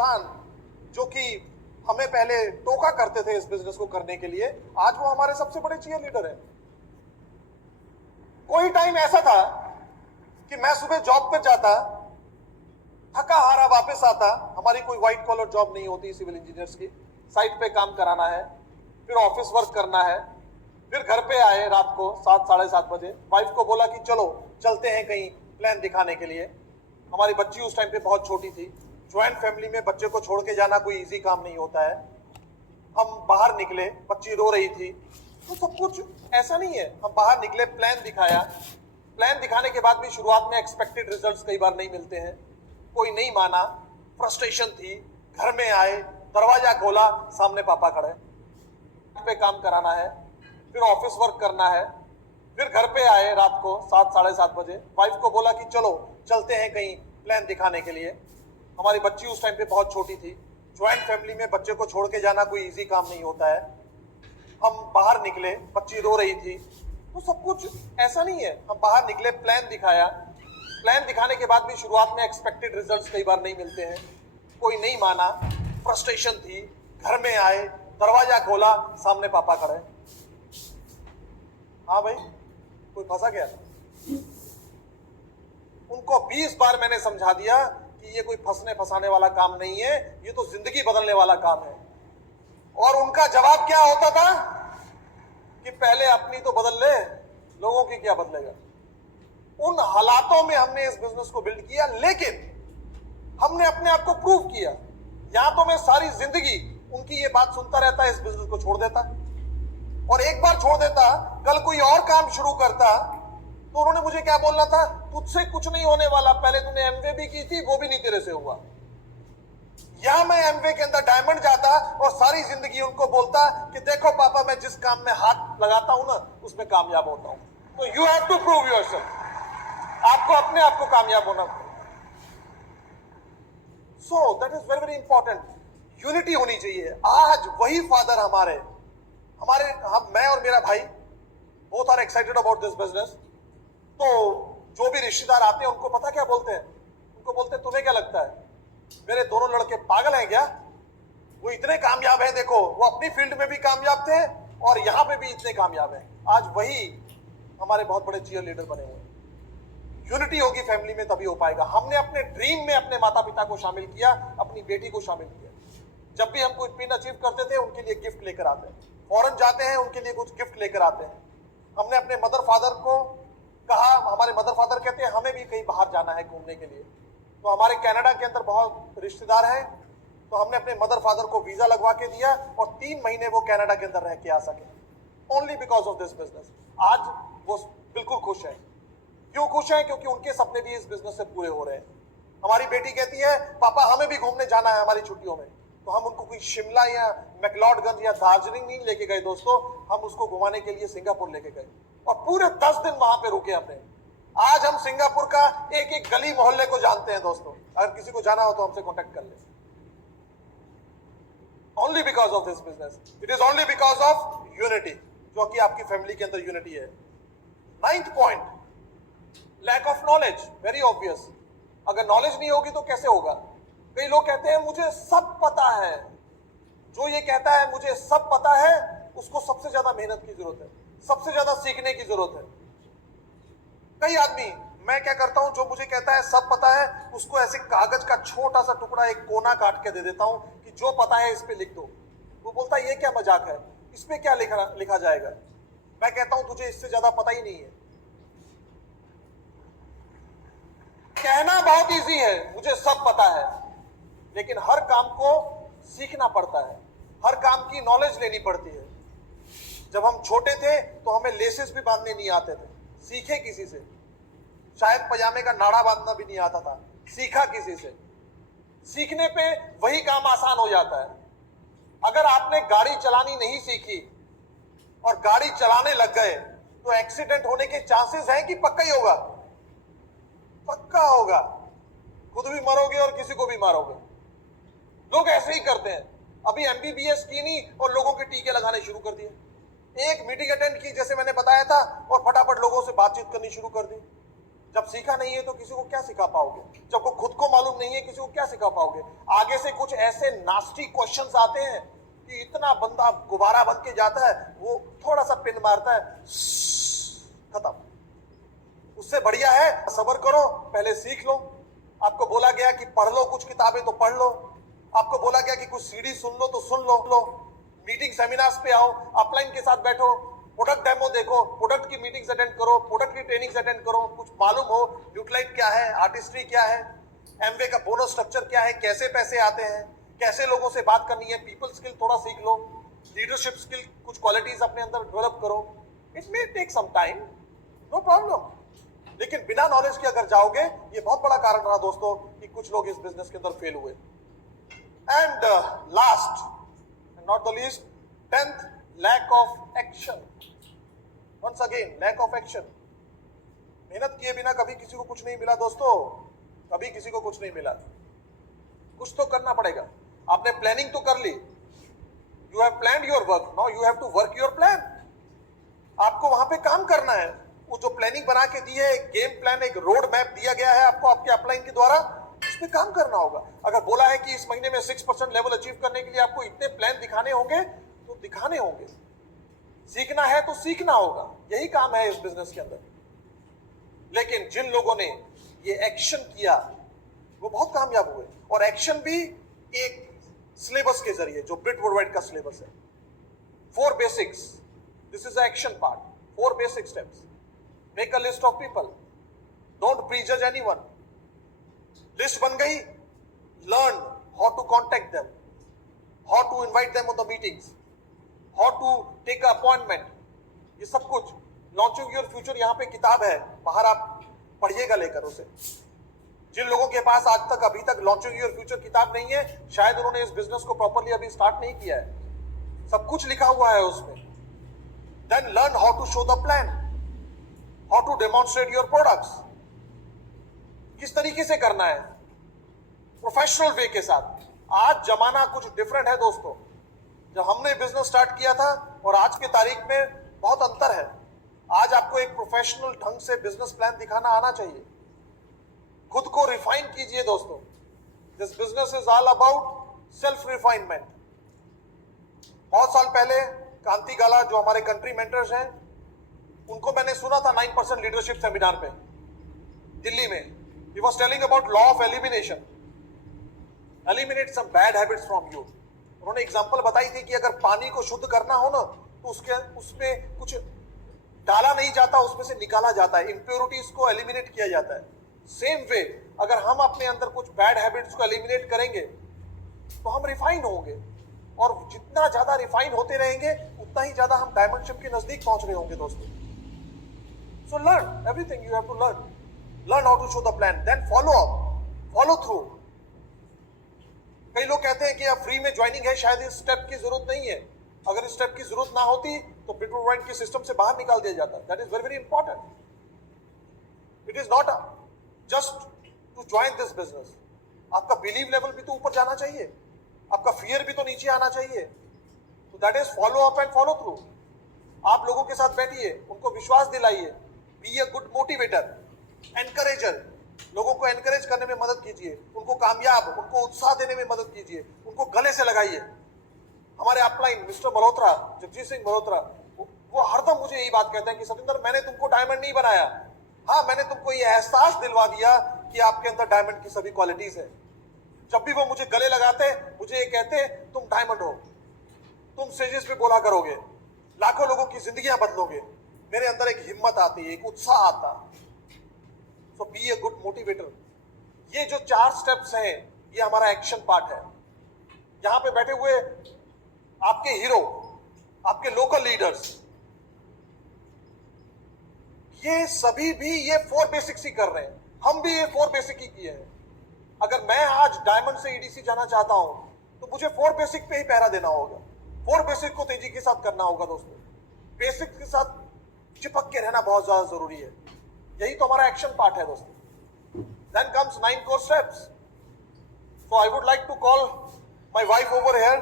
इंसान जो कि हमें पहले टोका करते थे इस बिजनेस को करने के लिए, आज वो हमारे सबसे बड़े चीयर लीडर हैं। कोई टाइम ऐसा था कि मैं सुबह जॉब पर जाता, थका हारा वापस आता, हमारी कोई व्हाइट कॉलर जॉब नहीं होती सिविल इंजीनियर्स की, साइट पे काम कराना है, फिर ऑफिस वर्क करना है, फिर घर पे आए रात को 7 साढ़े 7 बजे, वाइफ को बोला कि चलो चलते हैं कहीं प्लान दिखाने के लिए। हमारी बच्ची उस टाइम पे बहुत छोटी थी, ज्वाइंट फैमिली में बच्चे को छोड़ के जाना कोई इजी काम नहीं होता है। हम बाहर निकले, बच्ची रो रही थी, तो सब कुछ ऐसा नहीं है। हम बाहर निकले, प्लान दिखाया, प्लान दिखाने के बाद भी शुरुआत में एक्सपेक्टेड रिजल्ट्स कई बार नहीं मिलते हैं, कोई नहीं माना, फ्रस्ट्रेशन थी। घर में आए, दरवाजा खोला, सामने पापा खड़े, पे काम कराना है, फिर ऑफिस वर्क करना है, फिर घर पे आए रात को 7 साढ़े 7 बजे, वाइफ को बोला कि चलो चलते हैं कहीं प्लान दिखाने के लिए। हमारी बच्ची उस टाइम पे बहुत छोटी थी, ज्वाइंट फैमिली में बच्चे को छोड़ के जाना कोई इजी काम नहीं होता है। हम बाहर निकले, बच्ची रो रही थी, तो सब कुछ ऐसा नहीं है। हम बाहर निकले, प्लान दिखाया, प्लान दिखाने के बाद भी शुरुआत में एक्सपेक्टेड रिजल्ट्स कई बार नहीं मिलते हैं, कोई नहीं माना, फ्रस्ट्रेशन थी। घर में आए, दरवाजा खोला, सामने पापा खड़े, हाँ भाई कोई फंसा गया। उनको 20 बार मैंने समझा दिया कि ये कोई फंसने फंसाने वाला काम नहीं है, ये तो जिंदगी बदलने वाला काम है। और उनका जवाब क्या होता था कि पहले अपनी तो बदल ले, लोगों की क्या बदलेगा। उन हालातों में हमने इस बिजनेस को बिल्ड किया, लेकिन हमने अपने आप को प्रूव किया। या तो मैं सारी जिंदगी उनकी ये बात सुनता रहता, इस बिजनेस को छोड़ देता, और एक बार छोड़ देता, कल कोई और काम शुरू करता, तो उन्होंने मुझे क्या बोलना था, तुझसे कुछ नहीं होने वाला, पहले तूने एमवे भी की थी, वो भी नहीं तेरे से हुआ। या मैं एमवे के अंदर डायमंड जाता और सारी जिंदगी उनको बोलता कि देखो पापा, मैं जिस काम में हाथ लगाता हूं ना, उसमें कामयाब होता हूं। तो you have to prove yourself, आपको अपने आप को कामयाब होना। So that is very very important. Unity होनी चाहिए। आज वही फादर हमारे हम, मैं और मेरा भाई both are excited about this business. तो जो भी रिश्तेदार आते हैं उनको पता क्या बोलते हैं, उनको बोलते हैं तुम्हें क्या लगता है मेरे दोनों लड़के पागल हैं क्या, वो इतने कामयाब हैं, देखो वो अपनी फील्ड में भी कामयाब थे और यहां पे भी इतने कामयाब हैं। आज वही हमारे बहुत बड़े चीयर लीडर बने हुए हैं। यूनिटी होगी फैमिली में तभी हो पाएगा। हमने अपने ड्रीम में अपने माता पिता को शामिल किया, अपनी बेटी को शामिल किया। जब भी हम कोई पिन अचीव करते थे, उनके लिए गिफ्ट लेकर आते हैं, फॉरेन जाते हैं, उनके लिए कुछ गिफ्ट लेकर आते हैं। हमने अपने मदर फादर को कहा, हमारे मदर फादर कहते हैं हमें भी कहीं बाहर जाना है घूमने के लिए, तो हमारे कनाडा के अंदर बहुत रिश्तेदार हैं, तो हमने अपने मदर फादर को वीजा लगवा के दिया और 3 महीने वो कनाडा के अंदर रह के आ सके, only because of this business. आज वो बिल्कुल खुश है। क्यों खुश है? क्योंकि उनके सपने भी इस बिजनेस से पूरे हो रहे हैं। हमारी बेटी कहती है पापा हमें भी घूमने जाना है हमारी छुट्टियों में, तो हम उनको कोई शिमला या मैक्लोडगंज या दार्जिलिंग नहीं लेके गए दोस्तों, हम उसको घुमाने के लिए सिंगापुर लेके गए और पूरे 10 दिन वहां पे रुके हमने। आज हम सिंगापुर का एक एक गली मोहल्ले को जानते हैं दोस्तों। अगर किसी को जाना हो तो हमसे कॉन्टेक्ट कर ले। Only because of this business, it is only because of unity, जो कि आपकी फैमिली के अंदर यूनिटी है। 9th point, lack of knowledge. Very obvious, अगर नॉलेज नहीं होगी तो कैसे होगा। कई लोग कहते हैं मुझे सब पता है। जो ये कहता है मुझे सब पता है, उसको सबसे ज्यादा मेहनत की जरूरत है, सबसे ज्यादा सीखने की जरूरत है। कई आदमी, मैं क्या करता हूं, जो मुझे कहता है सब पता है, उसको ऐसे कागज का छोटा सा टुकड़ा एक कोना काट के दे देता हूं कि जो पता है इस पे लिख दो। वो बोलता है ये क्या मजाक है, इस पे क्या लिखा जाएगा। मैं कहता हूं तुझे इससे ज्यादा पता ही नहीं है। कहना बहुत इजी है मुझे सब पता है, लेकिन हर काम को सीखना पड़ता है, हर काम की नॉलेज लेनी पड़ती है। जब हम छोटे थे तो हमें लेसेस भी बांधने नहीं आते थे, सीखे किसी से। शायद पजामे का नाड़ा बांधना भी नहीं आता था, सीखा किसी से। सीखने पे वही काम आसान हो जाता है। अगर आपने गाड़ी चलानी नहीं सीखी और गाड़ी चलाने लग गए तो एक्सीडेंट होने के चांसेस हैं कि पक्का ही होगा? पक्का होगा। खुद भी मरोगे और किसी को भी मारोगे। लोग ऐसे ही करते हैं। अभी एमबीबीएस की नहीं और लोगों के टीके लगाने शुरू कर दिए। एक मीटिंग अटेंड की जैसे मैंने बताया था और फटाफट लोगों से बातचीत करनी शुरू कर दी। जब सीखा नहीं है तो किसी को क्या सिखा पाओगे? जब वो खुद को मालूम नहीं है किसी को क्या सिखा पाओगे? आगे से कुछ ऐसे नास्टी क्वेश्चंस आते हैं कि इतना बंदा गुब्बारा बन के जाता है, वो थोड़ा सा पिन मारता है, खत्म। उससे बढ़िया है सब्र करो, पहले सीख लो। आपको बोला गया कि पढ़ लो कुछ किताबें तो पढ़ लो, आपको बोला गया कि कुछ सीडी सुन लो तो सुन लो, मीटिंग सेमिनार्स पे आओ, अपलाइन के साथ बैठो, प्रोडक्ट डेमो देखो, प्रोडक्ट की मीटिंग्स अटेंड करो, प्रोडक्ट की ट्रेनिंग्स अटेंड करो, कुछ मालूम हो यूटिलाइट क्या है, आर्टिस्ट्री क्या है, एमवे का बोनस स्ट्रक्चर क्या है, कैसे पैसे आते हैं, कैसे लोगों से बात करनी है, पीपल स्किल थोड़ा सीख लो, लीडरशिप स्किल कुछ क्वालिटीज अपने अंदर डेवलप करो। It may take some time, no problem, लेकिन बिना नॉलेज के अगर जाओगे, ये बहुत बड़ा कारण रहा दोस्तों कि कुछ लोग इस बिजनेस के अंदर फेल हुए। And last not the least, 10th, lack of action. Once again lack of action. मेहनत किए बिना कभी किसी को कुछ नहीं मिला दोस्तों, कभी किसी को कुछ नहीं मिला। कुछ तो करना पड़ेगा। आपने प्लानिंग तो कर ली, you have planned your work, now you have to work your plan. आपको वहां पे काम करना है। वो जो प्लानिंग बना के दी है, एक गेम प्लान, एक रोड मैप दिया गया है आपको आपके अपलाइन के द्वारा, उस पर काम करना होगा। अगर बोला है कि इस महीने में 6% लेवल अचीव करने के लिए आपको इतने प्लान दिखाने होंगे तो दिखाने होंगे। सीखना है तो सीखना होगा, यही काम है इस बिजनेस के अंदर। लेकिन जिन लोगों ने ये एक्शन किया वो बहुत कामयाब हुए, और एक्शन भी एक सिलेबस के जरिए, जो ब्रिट वर्ल्डवाइड का सिलेबस है। 4 basics, this is the action part. 4 basic steps. Make a list of people, don't prejudge anyone. List बन गई, learn how to contact them, how to invite them on the meetings, how to take appointment, ये सब कुछ। Launching your future यहाँ पे किताब है, बाहर आप पढ़िएगा लेकर उसे। जिन लोगों के पास आज तक अभी तक लॉन्चिंग योर फ्यूचर किताब नहीं है, शायद उन्होंने इस बिजनेस को प्रॉपर्ली अभी स्टार्ट नहीं किया है। सब कुछ लिखा हुआ है उसमें। Then learn how to show the plan, how to demonstrate your products, किस तरीके से करना है प्रोफेशनल वे के साथ। आज जमाना कुछ डिफरेंट है दोस्तों। जब हमने बिजनेस स्टार्ट किया था और आज के तारीख में बहुत अंतर है। आज आपको एक प्रोफेशनल ढंग से बिजनेस प्लान दिखाना आना चाहिए। खुद को रिफाइन कीजिए दोस्तों। This business is all about self refinement. बहुत साल पहले कांति गाला, जो हमारे कंट्री मेंटर्स हैं, उनको मैंने सुना था 9% लीडरशिप सेमिनार पे दिल्ली में। He was telling about law of elimination, eliminate some bad habits from you. उन्होंने एग्जांपल बताई थी कि अगर पानी को शुद्ध करना हो ना, तो उसमें कुछ डाला नहीं जाता, उसमें से निकाला जाता है, इंप्योरिटीज को एलिमिनेट किया जाता है। सेम वे, अगर हम अपने अंदर कुछ बैड हैबिट्स को एलिमिनेट करेंगे तो हम रिफाइन होंगे, और जितना ज्यादा रिफाइन होते रहेंगे उतना ही ज्यादा हम डायमंडशिप के नजदीक पहुंच रहे होंगे दोस्तों। So learn everything, you have to learn how to show the plan, then follow up, follow through. कई लोग कहते हैं कि अब फ्री में ज्वाइनिंग है, शायद इस स्टेप की जरूरत नहीं है। अगर इस स्टेप की जरूरत ना होती तो ब्रिट वर्ल्डवाइड के सिस्टम से बाहर निकाल दिया जाता। That is very very important. It is not just to join this business. आपका बिलीव लेवल भी तो ऊपर जाना चाहिए, आपका फियर भी तो नीचे आना चाहिए। तो that is follow up and follow through. आप लोगों के साथ बैठिए, उनको विश्वास दिलाइए, बी अ गुड मोटिवेटर, एनकरेजर। लोगों को एनकरेज करने में मदद कीजिए, उनको कामयाब, उनको उत्साह देने में मदद कीजिए, उनको गले से लगाइए। हमारे अपलाइन मिस्टर मल्होत्रा, जगजीत सिंह मल्होत्रा, वो हरदम मुझे यही बात कहते हैं कि सतिंदर, मैंने तुमको डायमंड नहीं बनाया, हाँ मैंने तुमको ये एहसास दिलवा दिया कि आपके अंदर डायमंड की सभी क्वालिटीज है। जब भी वो मुझे गले लगाते, मुझे ये कहते तुम डायमंड हो, तुम स्टेजेस पे बोला करोगे, लाखों लोगों की जिंदगियां बदलोगे। मेरे अंदर एक हिम्मत आती है, एक उत्साह आता। सो बी अ गुड मोटिवेटर। ये जो 4 स्टेप्स हैं, ये हमारा एक्शन पार्ट है। यहां पे बैठे हुए आपके हीरो, आपके लोकल लीडर्स, ये सभी भी ये 4 बेसिक्स ही कर रहे हैं। हम भी ये 4 बेसिक ही किए हैं। अगर मैं आज डायमंड से ईडीसी जाना चाहता हूं तो मुझे 4 बेसिक पे ही पहरा देना होगा। 4 बेसिक को तेजी के साथ करना होगा दोस्तों। बेसिक के साथ चिपक के रहना बहुत ज्यादा जरूरी है। यही तो हमारा एक्शन पार्ट है दोस्तों। Then comes 9 core steps. So I would like to call my wife over here.